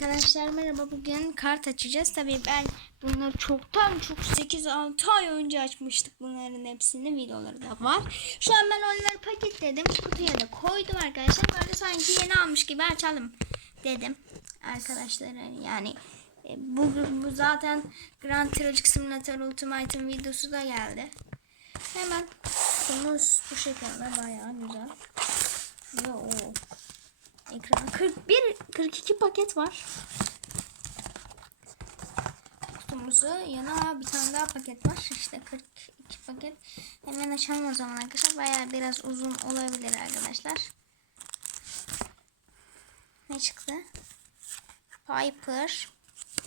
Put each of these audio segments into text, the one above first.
Arkadaşlar merhaba bugün kart açacağız. Tabii ben bunları çoktan çok 8-6 ay önce açmıştık bunların hepsini videoları da var. Şu an ben onları paketledim kutuya da koydum arkadaşlar. Böyle sanki yeni almış gibi açalım dedim arkadaşlar yani e, bu, bu zaten Grand Tragic Simulator Ultimate'ın videosu da geldi. Hemen kutumuz bu şekilde bayağı güzel. Yo, Ekran 41 42 paket var. Kutumuzu yana bir tane daha paket var. İşte 42 paket. Hemen açalım o zaman arkadaşlar. Bayağı biraz uzun olabilir arkadaşlar. Ne çıktı? Piper.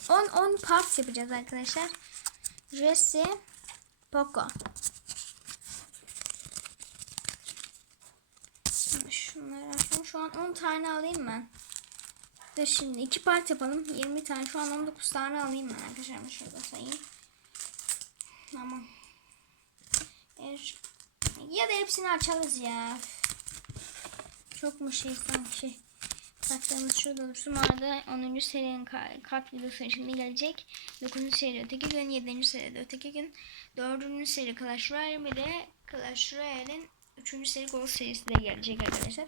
10 10 part yapacağız arkadaşlar. Jesse Poco. Şunları açalım. Şu an 10 tane alayım ben. Dur şimdi 2 part yapalım. 20 tane. Şu an 19 tane alayım ben arkadaşlar. Şurada sayayım. Tamam. Er- Ya da hepsini açarız ya. Çok mu şey sanki. Kartlarımız şurada dursun. Arada 10. serinin ka- kart videosu şimdi gelecek. 9. seri öteki gün, 7. seri öteki gün. 4. seri Clash Royale bir de Clash Royale'in 3. seri Gold serisi de gelecek arkadaşlar.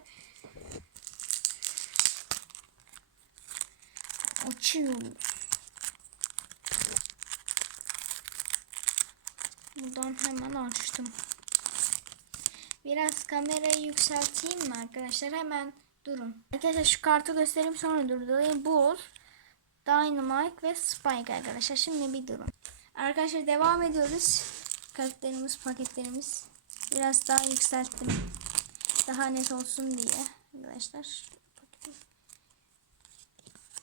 Açıyorum. Buradan hemen açtım. Biraz kamerayı yükselteyim mi arkadaşlar? Hemen durun. Arkadaşlar şu kartı göstereyim sonra durdurayım. Bull, Dynamite ve Spike arkadaşlar. Şimdi bir durun. Arkadaşlar devam ediyoruz. Kartlarımız, paketlerimiz. Biraz daha yükselttim. Daha net olsun diye arkadaşlar.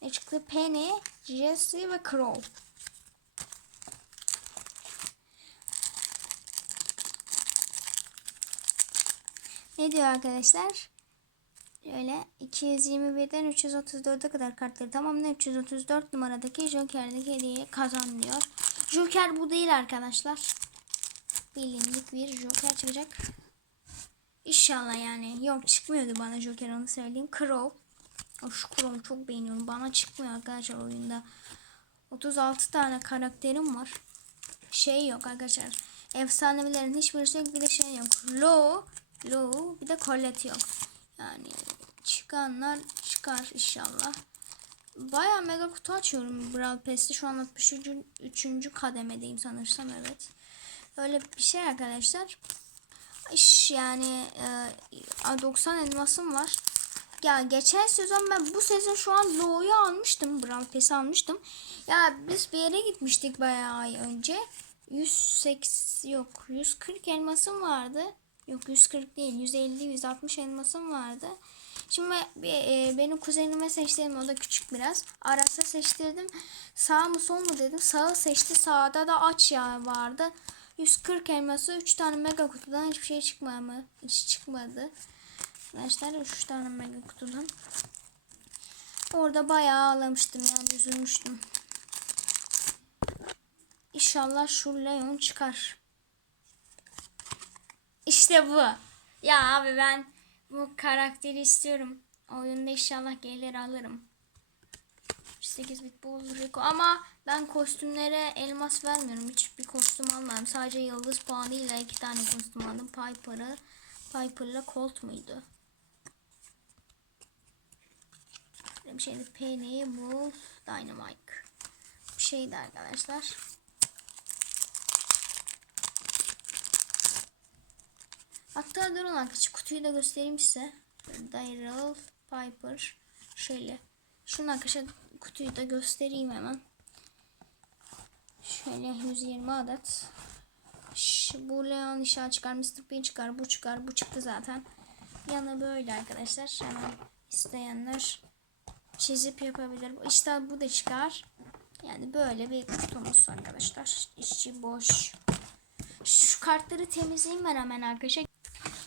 Ne çıktı? Penny, Jesse ve Crow. Ne diyor arkadaşlar? Şöyle 221'den 334'e kadar kartları tamamla 334 numaradaki Joker'deki hediyeyi kazan diyor. Joker bu değil arkadaşlar. Bilindik bir Joker çıkacak. İnşallah yani. Yok çıkmıyordu bana Joker onu söyleyeyim. Crow. O şu Crow'u çok beğeniyorum. Bana çıkmıyor arkadaşlar oyunda. 36 tane karakterim var. Şey yok arkadaşlar. Efsanevilerin hiçbirisi yok. Bir de şey yok. Low, Low bir de Colette yok. Yani çıkanlar çıkar inşallah. Baya mega kutu açıyorum Brawl Pass'te. Şu an 63. 3. kademedeyim sanırsam evet. Öyle bir şey arkadaşlar. İş yani e, 90 elmasım var. Ya geçen sezon ben bu sezon şu an Low'yu almıştım. Brawl Pass'i almıştım. Ya biz bir yere gitmiştik bayağı ay önce. 180 yok 140 elmasım vardı. Yok 140 değil 150 160 elmasım vardı. Şimdi e, benim kuzenime seçtim o da küçük biraz. Arasa seçtirdim. Sağ mı sol mu dedim. Sağı seçti. Sağda da aç yağ vardı. 140 elması 3 tane mega kutudan hiçbir şey çıkmadı? Hiç çıkmadı. Arkadaşlar 3 tane mega kutudan. Orada bayağı ağlamıştım yani üzülmüştüm. İnşallah şu Leon çıkar. İşte bu. Ya abi ben bu karakteri istiyorum. Oyunda inşallah gelir alırım. 8 bit bol Rico ama ben kostümlere elmas vermiyorum. Hiçbir kostüm almadım. Sadece yıldız puanıyla iki tane kostüm aldım. Piper'ı Piper'la Colt muydu? Bir şeydi Penny, Bull, Dynamite. Bir şeydi arkadaşlar. Hatta durun arkadaşlar kutuyu da göstereyim size. Daryl, Piper, şöyle. Şunu arkadaşlar kutuyu da göstereyim hemen. Şöyle 120 adet. Şu, bu Leon inşallah çıkar. Mr. P çıkar. Bu çıkar. Bu çıktı zaten. Yanı böyle arkadaşlar. Hemen isteyenler çizip yapabilir. İşte bu da çıkar. Yani böyle bir kutumuz arkadaşlar. İçi boş. Şu kartları temizleyeyim ben hemen arkadaşlar.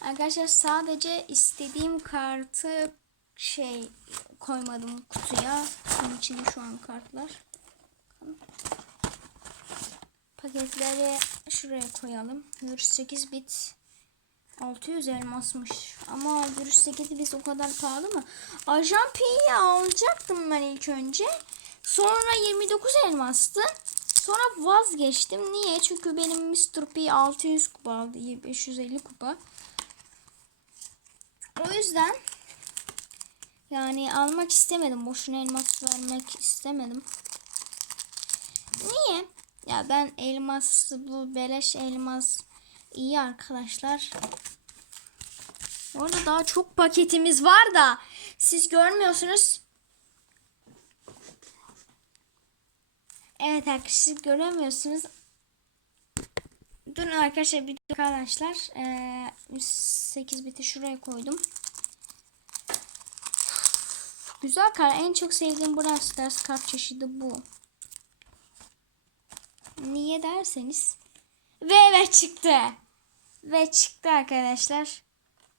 Arkadaşlar sadece istediğim kartı şey koymadım kutuya. Bunun içinde şu an kartlar. Paketleri şuraya koyalım. 108 bit 600 elmasmış. Ama virüs biz o kadar pahalı mı? Ajan P'yi alacaktım ben ilk önce. Sonra 29 elmastı. Sonra vazgeçtim. Niye? Çünkü benim Mr. P 600 kupa aldı. 550 kupa. O yüzden yani almak istemedim. Boşuna elmas vermek istemedim. Niye? Ya ben elmas bu beleş elmas iyi arkadaşlar. Orada daha çok paketimiz var da siz görmüyorsunuz. Evet arkadaşlar göremiyorsunuz. Durun arkadaşlar bir arkadaşlar. Ee, 8 biti şuraya koydum. Güzel kart. En çok sevdiğim Brawl Stars kart çeşidi bu. Niye derseniz. Ve ve çıktı. Ve çıktı arkadaşlar.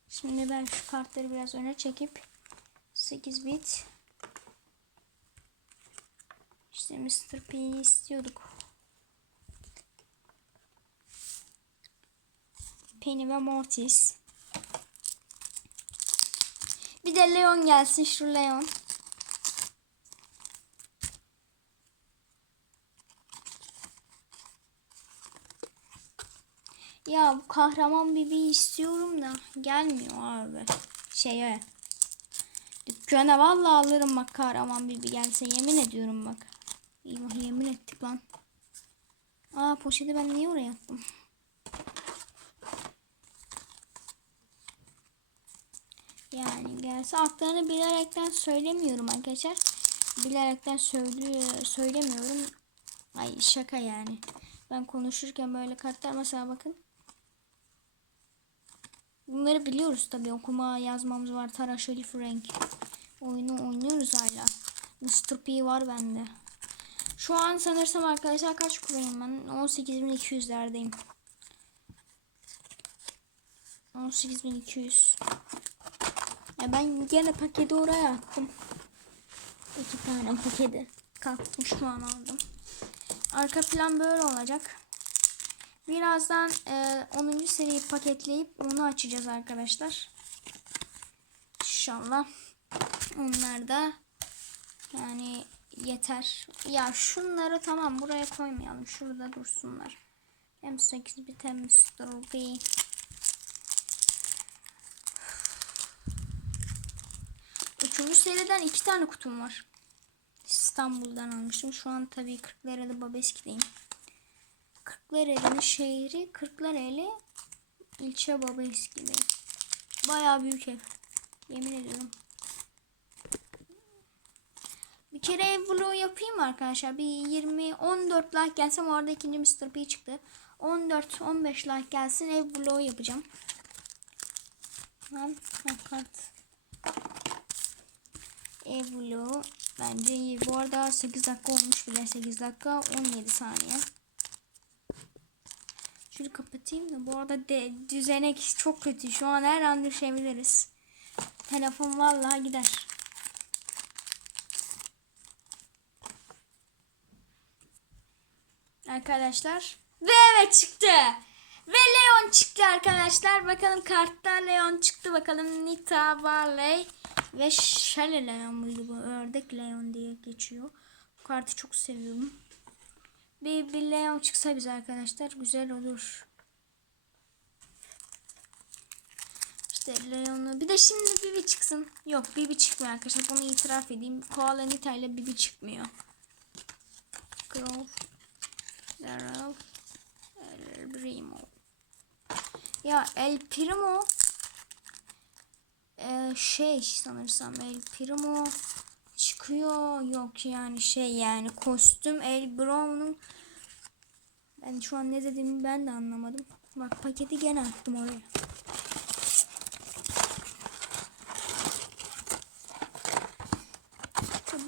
Şimdi ben şu kartları biraz öne çekip 8 bit işte Mr. P'yi istiyorduk. Penny ve Mortis. Bir de Leon gelsin şu Leon. Ya bu kahraman Bibi istiyorum da gelmiyor abi. Şeye. Dükkana vallahi alırım bak kahraman Bibi gelse yemin ediyorum bak. Eyvah yemin ettik lan. Aa poşeti ben niye oraya attım? Yani gelse aklarını bilerekten söylemiyorum arkadaşlar. Bilerekten söylüyor, söylemiyorum. Ay şaka yani. Ben konuşurken böyle kartlar mesela bakın. Bunları biliyoruz tabii. Okuma yazmamız var. Tara Şerif Renk. Oyunu oynuyoruz hala. Mr. P var bende. Şu an sanırsam arkadaşlar kaç kupayım ben? 18.200'lerdeyim. 18.200. Ya ben gene paketi oraya attım. İki tane paketi. Kalktım şu an aldım. Arka plan böyle olacak. Birazdan e, 10. seriyi paketleyip onu açacağız arkadaşlar. İnşallah. Onlar da yani yeter. Ya şunları tamam buraya koymayalım. Şurada dursunlar. Hem 8 bit Üçüncü seriden iki tane kutum var. İstanbul'dan almıştım. Şu an tabii Kırklareli Babeski'deyim. Kırklareli'nin şehri Kırklareli ilçe Babeski'deyim. Bayağı büyük ev. Yemin ediyorum. Bir kere ev vlogu yapayım arkadaşlar? Bir 20 14 like gelsem orada ikinci Mr. P çıktı. 14 15 like gelsin ev vlogu yapacağım. Lan kart. Vlogu bence iyi. Bu arada 8 dakika olmuş bile. 8 dakika 17 saniye. Şunu kapatayım da bu arada de, düzenek çok kötü. Şu an her an düşebiliriz. Telefon vallahi gider. Arkadaşlar. Ve evet çıktı. Ve Leon çıktı arkadaşlar. Bakalım kartta Leon çıktı. Bakalım Nita, Barley ve Shelly Leon muydu bu? Ördek Leon diye geçiyor. Bu kartı çok seviyorum. Bir, bir Leon çıksa bize arkadaşlar güzel olur. İşte Leon'u. Bir de şimdi Bibi çıksın. Yok Bibi çıkmıyor arkadaşlar. Bunu itiraf edeyim. Koala Nita ile Bibi çıkmıyor. Crow. Daryl. El Primo. Ya El Primo ee, şey sanırsam El Primo çıkıyor. Yok yani şey yani kostüm El Brown'un ben şu an ne dediğimi ben de anlamadım. Bak paketi gene attım oraya.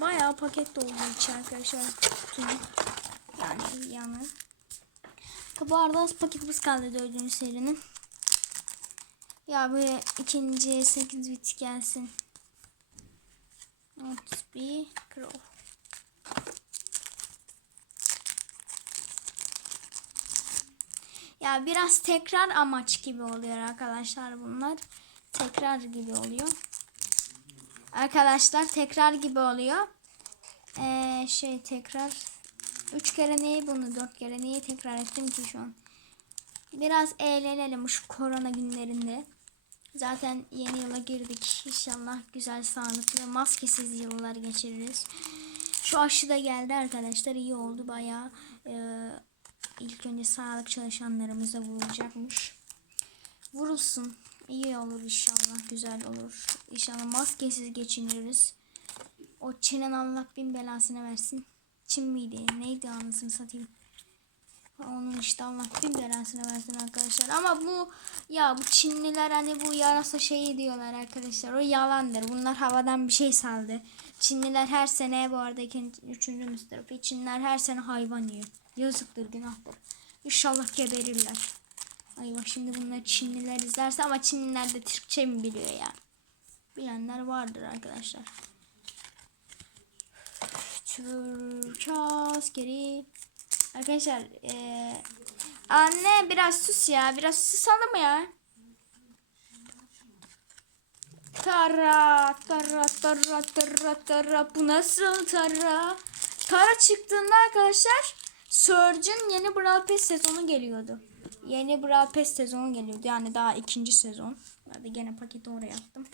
Bayağı paket doldu içi arkadaşlar. Yani yanı. Bu arada az paketimiz kaldı dördüncü serinin. Ya böyle ikinci 8 bit gelsin. Not be crow. Ya biraz tekrar amaç gibi oluyor arkadaşlar bunlar. Tekrar gibi oluyor. Arkadaşlar tekrar gibi oluyor. Ee, şey tekrar. Üç kere neyi bunu dört kere neyi tekrar ettim ki şu an. Biraz eğlenelim şu korona günlerinde. Zaten yeni yıla girdik. İnşallah güzel, sağlıklı, maskesiz yıllar geçiririz. Şu aşı da geldi arkadaşlar. iyi oldu bayağı. Ee, ilk önce sağlık çalışanlarımıza vurulacakmış. Vurulsun. İyi olur inşallah. Güzel olur. İnşallah maskesiz geçiniriz. O Çin'in Allah bin belasını versin. Çin miydi? Neydi anasını satayım. Onun işte Allah bin belasını versin arkadaşlar. Ama bu ya bu Çinliler hani bu yarasa şeyi diyorlar arkadaşlar. O yalandır. Bunlar havadan bir şey saldı. Çinliler her sene bu arada ikinci, üçüncü müstarafi. Çinliler her sene hayvan yiyor. Yazıktır günahtır. İnşallah geberirler. Ay bak şimdi bunlar Çinliler izlerse ama Çinliler de Türkçe mi biliyor ya? Bilenler vardır arkadaşlar. Türk askeri. Arkadaşlar eee anne biraz sus ya. Biraz susalım ya. Tara tara tara tara tara bu nasıl tara? Tara çıktığında arkadaşlar Surge'ın yeni Brawl Pass sezonu geliyordu. Yeni Brawl Pass sezonu geliyordu. Yani daha ikinci sezon. De gene paketi oraya attım.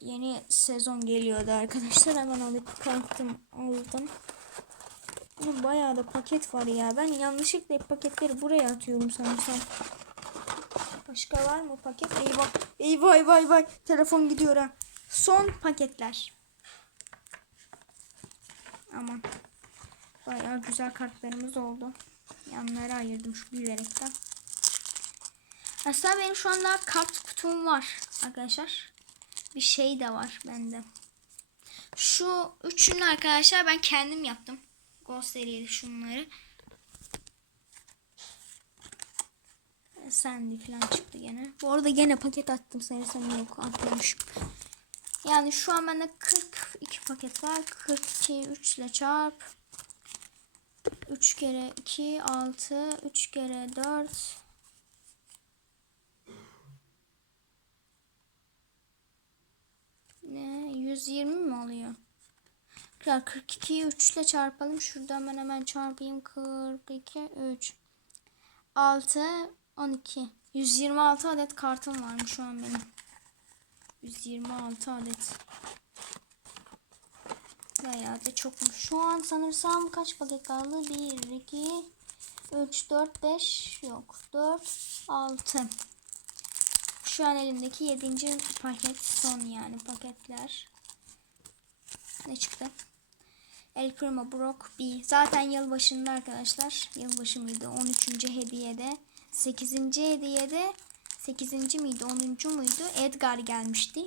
Yeni sezon geliyordu arkadaşlar. Hemen alıp kalktım aldım. Ama bayağı da paket var ya. Ben yanlışlıkla hep paketleri buraya atıyorum sanırsam. Başka var mı paket? Eyvah. Eyvah eyvah eyvah. Telefon gidiyor ha. Son paketler. Aman. Bayağı güzel kartlarımız oldu. Yanlara ayırdım şu bilerekten. Aslında benim şu anda kart kutum var arkadaşlar. Bir şey de var bende. Şu üçünü arkadaşlar ben kendim yaptım. Göstereyim şunları. Sandy falan çıktı gene. Bu arada gene paket attım sanırsam yok atmamışım. Yani şu an bende 42 paket var. 42 3 ile çarp. 3 kere 2 6 3 kere 4 Ne 120 mi oluyor? Ya 42'yi 3 ile çarpalım. Şurada hemen hemen çarpayım. 42 3 6 12 126 adet kartım varmış şu an benim. 126 adet. Bayağı da çokmuş. Şu an sanırsam kaç paket kaldı? 1, 2, 3, 4, 5 yok. 4, 6. Şu an elimdeki 7. paket son yani paketler. Ne çıktı? El Primo Brock B. Zaten yılbaşında arkadaşlar. Yılbaşı mıydı? 13. hediyede. 8. hediyede 8. miydi? 10. muydu? Edgar gelmişti.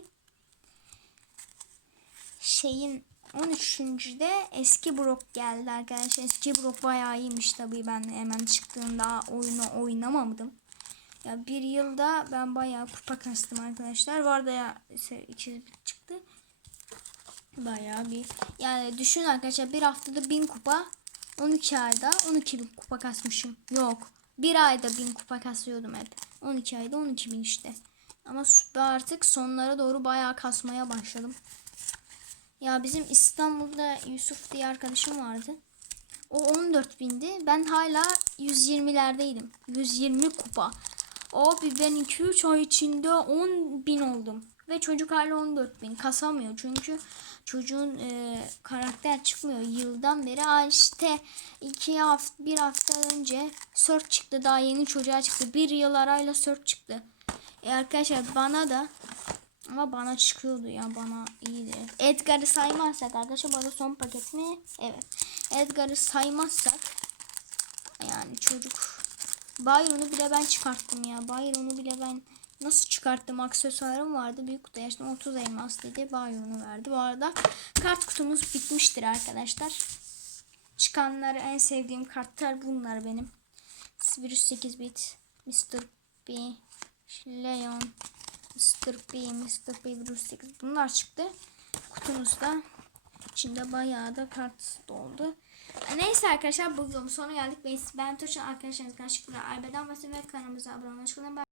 Şeyin 13.de eski Brock geldi arkadaşlar. Eski Brock bayağı iyiymiş tabii ben hemen çıktığında oyunu oynamadım. Ya bir yılda ben bayağı kupa kastım arkadaşlar. Bu arada ya 200 çıktı. Bayağı bir yani düşün arkadaşlar bir haftada 1000 kupa 12 ayda 12 bin kupa kasmışım. Yok. Bir ayda 1000 kupa kasıyordum hep. 12 ayda 12 bin işte. Ama artık sonlara doğru bayağı kasmaya başladım. Ya bizim İstanbul'da Yusuf diye arkadaşım vardı. O 14 bindi. Ben hala 120'lerdeydim. 120 kupa. Abi ben 2-3 ay içinde 10 bin oldum. Ve çocuk hala 14 bin. Kasamıyor çünkü çocuğun e, karakter çıkmıyor yıldan beri. Aa işte iki hafta bir hafta önce sört çıktı daha yeni çocuğa çıktı. Bir yıl arayla sört çıktı. E arkadaşlar bana da ama bana çıkıyordu ya bana iyiydi. Edgar'ı saymazsak arkadaşlar bana son paket mi? Evet. Edgar'ı saymazsak yani çocuk Byron'u bile ben çıkarttım ya. Byron'u bile ben nasıl çıkarttım? Aksesuarım vardı. Büyük kutu açtım. 30 elmas dedi. Byron'u verdi. Bu arada kart kutumuz bitmiştir arkadaşlar. Çıkanları en sevdiğim kartlar bunlar benim. Virüs 8 bit. Mr. B. Leon. Mr. B. Mr. B. Virüs 8. Bunlar çıktı. Kutumuzda. İçinde bayağı da kart doldu. Neyse arkadaşlar bu videomun sonuna geldik. Ben Tuğçe arkadaşlarınız karşılıklı Arbedan ve kanalımıza abone olmayı unutmayın.